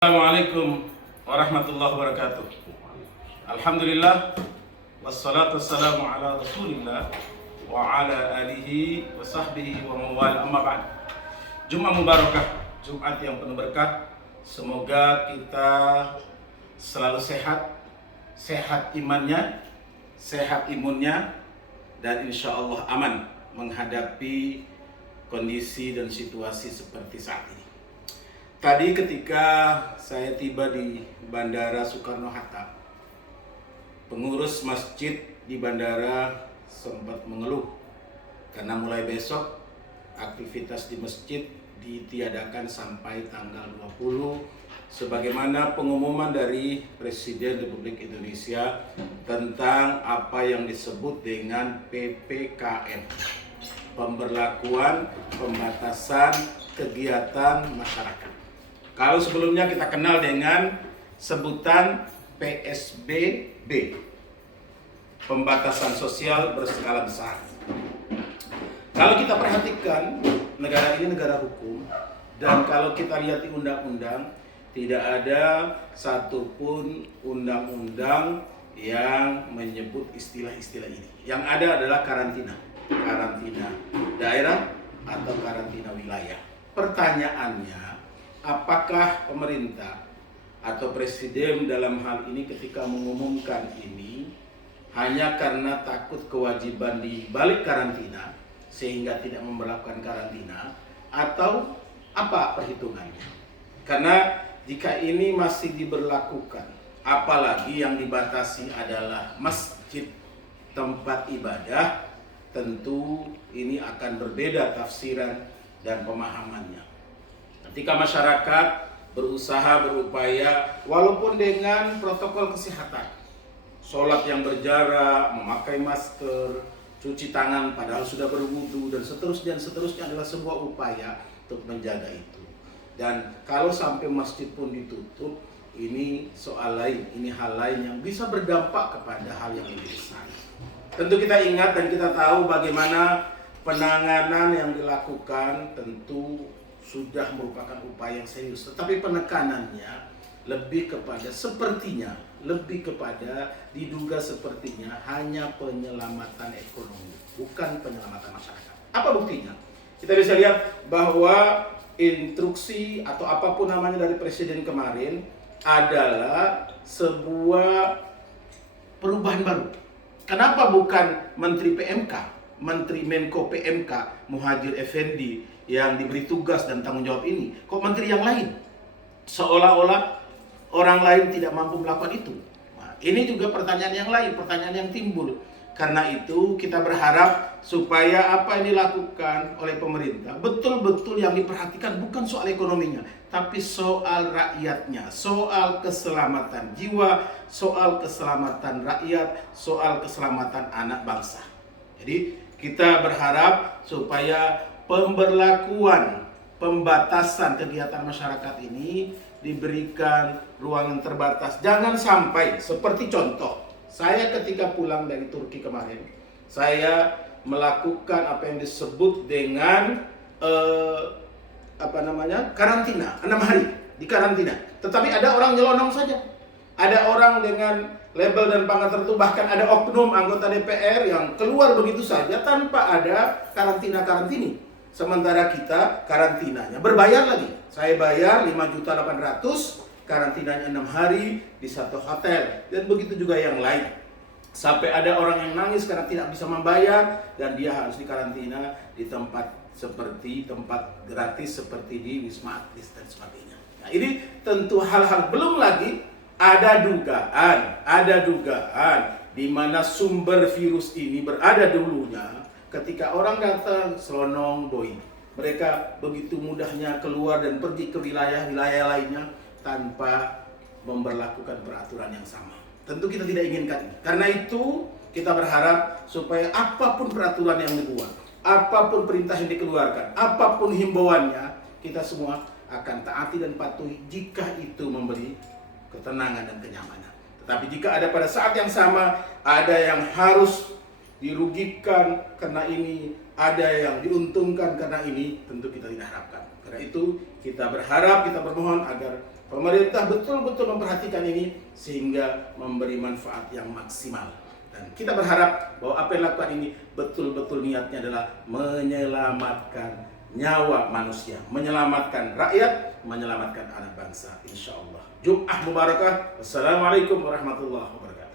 Assalamualaikum warahmatullahi wabarakatuh. Alhamdulillah wassalatu wassalamu ala Rasulillah wa ala alihi wa sahbihi wa mawala, amma ba'd. Jumat mubarakah, Jumat yang penuh berkah. Semoga kita selalu sehat, sehat imannya, sehat imunnya, dan insya Allah aman menghadapi kondisi dan situasi seperti saat ini. Tadi ketika saya tiba di Bandara Soekarno-Hatta, pengurus masjid di bandara sempat mengeluh karena mulai besok aktivitas di masjid ditiadakan sampai tanggal 20 sebagaimana pengumuman dari Presiden Republik Indonesia tentang apa yang disebut dengan PPKM, pemberlakuan pembatasan kegiatan masyarakat. Kalau sebelumnya kita kenal dengan sebutan PSBB, pembatasan sosial berskala besar. Kalau kita perhatikan, negara ini negara hukum, dan kalau kita lihat di undang-undang, tidak ada satupun undang-undang yang menyebut istilah-istilah ini. Yang ada adalah karantina daerah atau karantina wilayah. Pertanyaannya, apakah pemerintah atau presiden dalam hal ini ketika mengumumkan ini hanya karena takut kewajiban di balik karantina sehingga tidak memberlakukan karantina, atau apa perhitungannya? Karena jika ini masih diberlakukan, apalagi yang dibatasi adalah masjid, tempat ibadah, tentu ini akan berbeda tafsiran dan pemahamannya. Ketika masyarakat berusaha berupaya walaupun dengan protokol kesehatan, sholat yang berjarak, memakai masker, cuci tangan padahal sudah berwudu, dan seterusnya adalah sebuah upaya untuk menjaga itu. Dan kalau sampai masjid pun ditutup, ini soal lain, ini hal lain yang bisa berdampak kepada hal yang lebih besar. Tentu kita ingat dan kita tahu bagaimana penanganan yang dilakukan tentu sudah merupakan upaya yang serius, tetapi penekanannya lebih kepada diduga sepertinya hanya penyelamatan ekonomi, bukan penyelamatan masyarakat. Apa buktinya? Kita bisa lihat bahwa instruksi atau apapun namanya dari presiden kemarin adalah sebuah perubahan baru. Kenapa bukan Menteri PMK, Menteri Menko PMK Muhadjir Effendi yang diberi tugas dan tanggung jawab ini? Kok menteri yang lain? Seolah-olah orang lain tidak mampu melakukan itu. Nah, ini juga pertanyaan yang lain, pertanyaan yang timbul. Karena itu kita berharap supaya apa yang dilakukan oleh pemerintah betul-betul yang diperhatikan bukan soal ekonominya, tapi soal rakyatnya, soal keselamatan jiwa, soal keselamatan rakyat, soal keselamatan anak bangsa. Jadi kita berharap supaya pemberlakuan pembatasan kegiatan masyarakat ini diberikan ruang yang terbatas. Jangan sampai seperti contoh, saya ketika pulang dari Turki kemarin, saya melakukan apa yang disebut dengan karantina, 6 hari di karantina. Tetapi ada orang nyelonong saja. Ada orang dengan label dan pangkat tertentu, bahkan ada oknum anggota DPR yang keluar begitu saja tanpa ada karantina-karantini. Sementara kita karantinanya berbayar lagi. Saya bayar 5.800.000, karantinanya 6 hari di satu hotel, dan begitu juga yang lain. Sampai ada orang yang nangis karena tidak bisa membayar dan dia harus dikarantina di tempat gratis seperti di Wisma Atlet dan sebagainya. Nah, ini tentu hal-hal, belum lagi ada dugaan di mana sumber virus ini berada dulunya. Ketika orang datang selonong doi, mereka begitu mudahnya keluar dan pergi ke wilayah-wilayah lainnya tanpa memberlakukan peraturan yang sama. Tentu kita tidak inginkan. Karena itu kita berharap supaya apapun peraturan yang dibuat, apapun perintah yang dikeluarkan, apapun himbauannya, kita semua akan taati dan patuhi jika itu memberi ketenangan dan kenyamanan. Tetapi jika ada pada saat yang sama ada yang harus dirugikan karena ini, ada yang diuntungkan karena ini, tentu kita tidak harapkan. Karena itu kita berharap, kita bermohon agar pemerintah betul-betul memperhatikan ini sehingga memberi manfaat yang maksimal. Dan kita berharap bahwa apa yang dilakukan ini betul-betul niatnya adalah menyelamatkan nyawa manusia, menyelamatkan rakyat, menyelamatkan anak bangsa, insya Allah. Jum'ah Mubarakah. Wassalamualaikum warahmatullahi wabarakatuh.